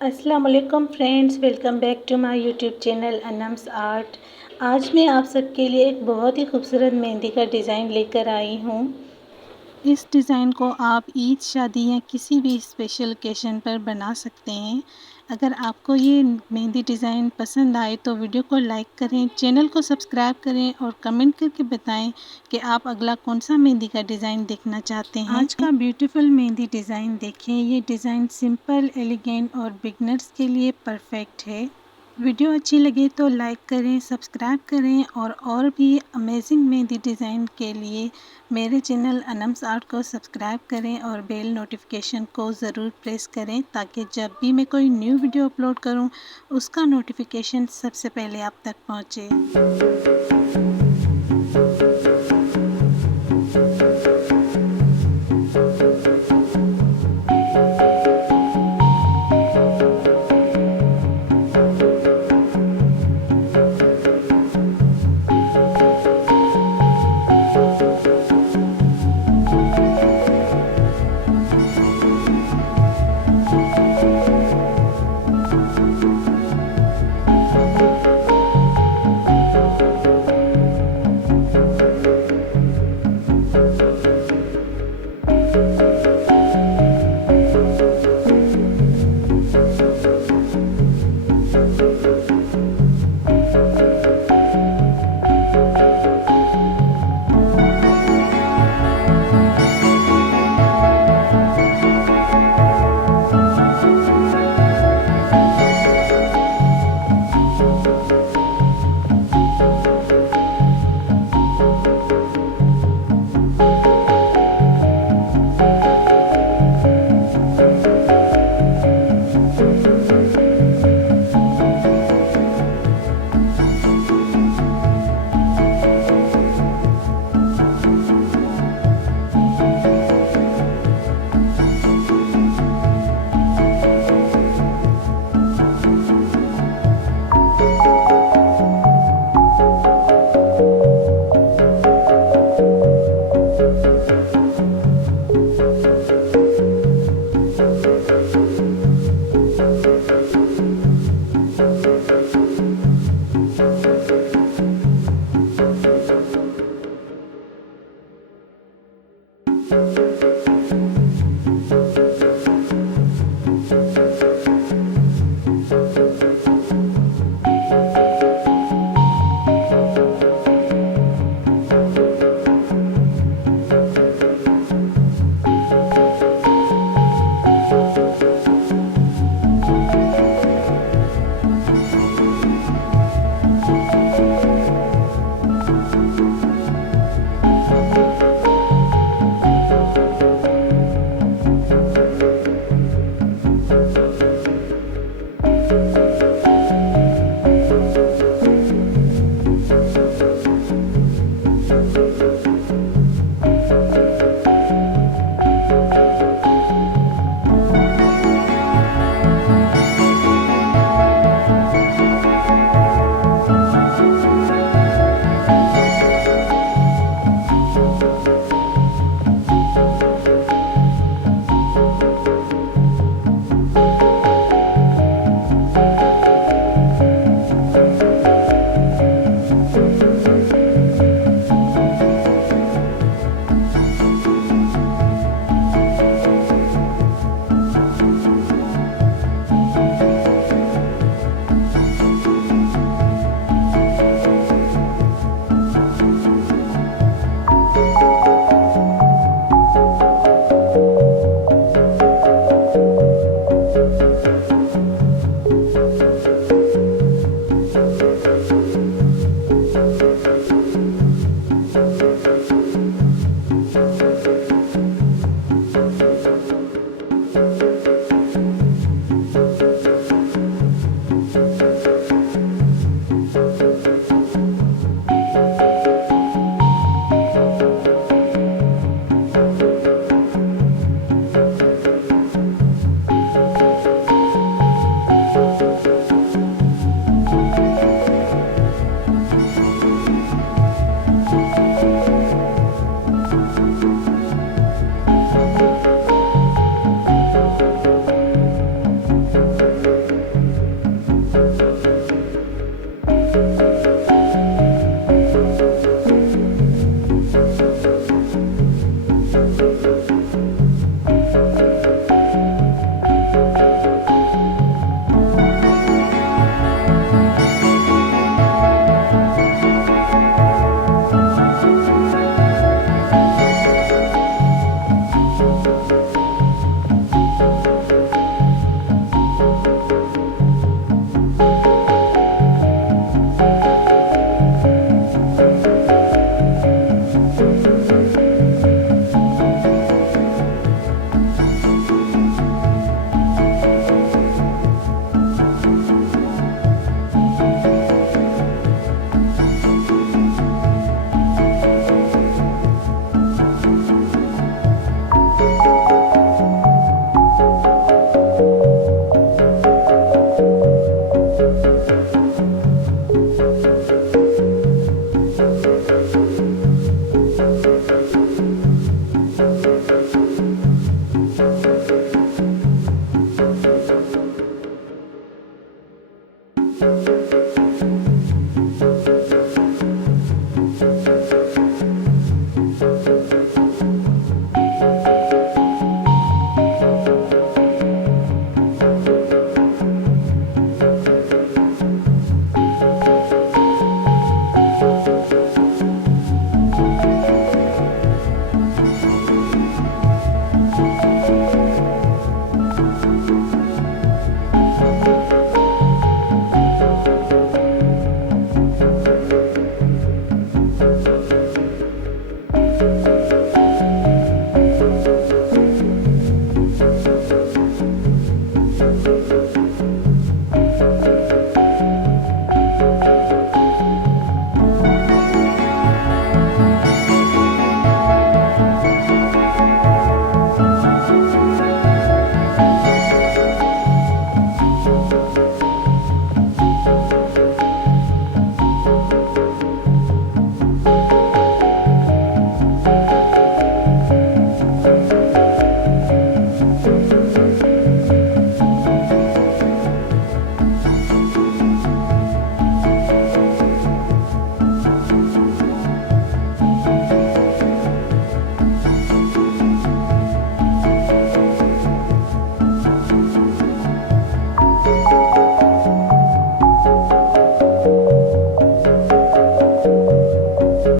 अस्सलाम वालेकुम friends, welcome back to my YouTube channel अनम्स आर्ट। आज मैं आप सबके लिए एक बहुत ही खूबसूरत मेहंदी का डिज़ाइन लेकर आई हूँ। इस डिज़ाइन को आप ईद, शादी या किसी भी स्पेशल ओकेशन पर बना सकते हैं। अगर आपको ये मेहंदी डिज़ाइन पसंद आए तो वीडियो को लाइक करें, चैनल को सब्सक्राइब करें और कमेंट करके बताएं कि आप अगला कौन सा मेहंदी का डिज़ाइन देखना चाहते हैं। आज का ब्यूटीफुल मेहंदी डिज़ाइन देखें। ये डिज़ाइन सिंपल, एलिगेंट और बिगनर्स के लिए परफेक्ट है। वीडियो अच्छी लगे तो लाइक करें, सब्सक्राइब करें और भी अमेजिंग मेहंदी डिज़ाइन के लिए मेरे चैनल अनम्स आर्ट को सब्सक्राइब करें और बेल नोटिफिकेशन को ज़रूर प्रेस करें ताकि जब भी मैं कोई न्यू वीडियो अपलोड करूं उसका नोटिफिकेशन सबसे पहले आप तक पहुंचे।